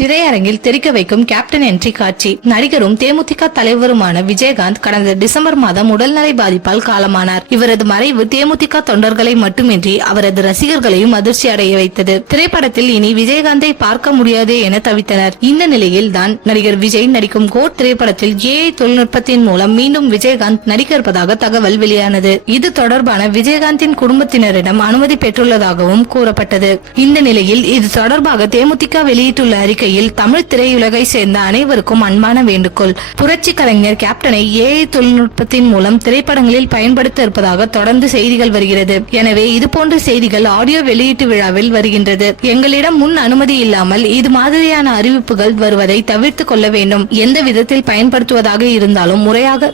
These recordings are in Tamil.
திரையரங்கில் தெரிக்க வைக்கும் கேப்டன் என்ட்ரி காட்சி. நடிகரும் தேமுதிக தலைவருமான விஜயகாந்த் கடந்த டிசம்பர் மாதம் உடல்நலை பாதிப்பால் காலமானார். இவரது மறைவு தேமுதிக தொண்டர்களை மட்டுமின்றி அவரது ரசிகர்களையும் அதிர்ச்சி அடைய வைத்தது. திரைப்படத்தில் இனி விஜயகாந்தை பார்க்க முடியாது என தவித்தனர். இந்த நிலையில் தான் நடிகர் விஜய் நடிக்கும் கோட் திரைப்படத்தில் AI தொழில்நுட்பத்தின் மூலம் மீண்டும் விஜயகாந்த் நடிக்க இருப்பதாக தகவல் வெளியானது. இது தொடர்பான விஜயகாந்தின் குடும்பத்தினரிடம் அனுமதி பெற்றுள்ளதாகவும் கூறப்பட்டது. இந்த நிலையில் இது தொடர்பாக தேமுதிக வெளியிட்டுள்ள அறிக்கையில் தமிழ் திரையுலகை சேர்ந்த அனைவருக்கும் அன்பான வேண்டுகோள். புரட்சி கலைஞர் கேப்டனை AI தொழில்நுட்பத்தின் மூலம் திரைப்படங்களில் பயன்படுத்த இருப்பதாக தொடர்ந்து செய்திகள் வருகிறது. எனவே இதுபோன்ற செய்திகள் ஆடியோ வெளியீட்டு விழாவில் வருகின்றது. எங்களிடம் முன் அனுமதி இல்லாமல் இது மாதிரியான அறிவிப்புகள் வருவதை தவிர்த்துக் கொள்ள வேண்டும். எந்த விதத்தில் பயன்படுத்துவதாக இருந்தாலும்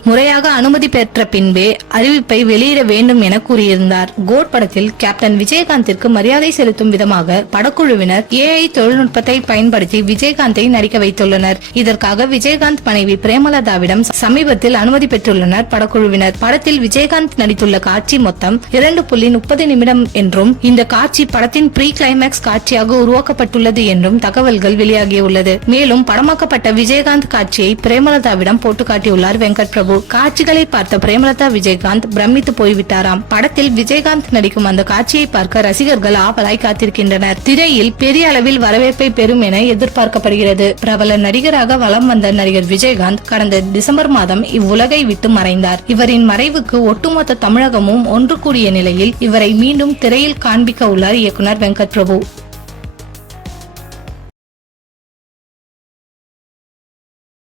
முறையாக அனுமதி பெற்ற பின்பே அறிவிப்பை வெளியிட வேண்டும் என கூறியிருந்தார். கோட் படத்தில் கேப்டன் விஜயகாந்திற்கு மரியாதை செலுத்தும் விதமாக படக்குழுவினர் AI தொழில்நுட்பத்தை பயன்படுத்தி விஜயகாந்தை நடிக்க வைத்துள்ளனர். இதற்காக விஜயகாந்த் மனைவி பிரேமலதாவிடம் சமீபத்தில் அனுமதி பெற்றுள்ளனர் படக்குழுவினர். படத்தில் விஜயகாந்த் நடித்துள்ள காட்சி மொத்தம் 2.30 நிமிடம் என்றும் இந்த காட்சி படத்தின் ப்ரீ கிளைமேக்ஸ் காட்சியாக உருவாக்கப்பட்டுள்ளது என்றும் தகவல்கள் வெளியாகியுள்ளது. மேலும் படமாக்கப்பட்ட விஜயகாந்த் காட்சியை பிரேமலதாவிடம் போட்டு காட்டியுள்ளார் வெங்கட் பிரபு. காட்சிகளை பார்த்த பிரேமலதா விஜயகாந்த் பிரமித்து போய்விட்டாராம். படத்தில் விஜயகாந்த் நடிக்கும் அந்த காட்சியை பார்க்க ரசிகர்கள் ஆவலாய் காத்திருக்கின்றனர். திரையில் பெரிய அளவில் வரவேற்பை பெறும் என எதிர்பார்க்கப்படுகிறது. பிரபல நடிகராக வலம் வந்த நடிகர் விஜயகாந்த் கடந்த டிசம்பர் மாதம் இவ்வுலகை விட்டு மறைந்தார். இவரின் மறைவுக்கு ஒட்டுமொத்த தமிழகமும் ஒன்று கூடிய நிலையில் இவரை மீண்டும் திரையில் காண்பிக்க உள்ளார் இயக்குனர் வெங்கட் பிரபு.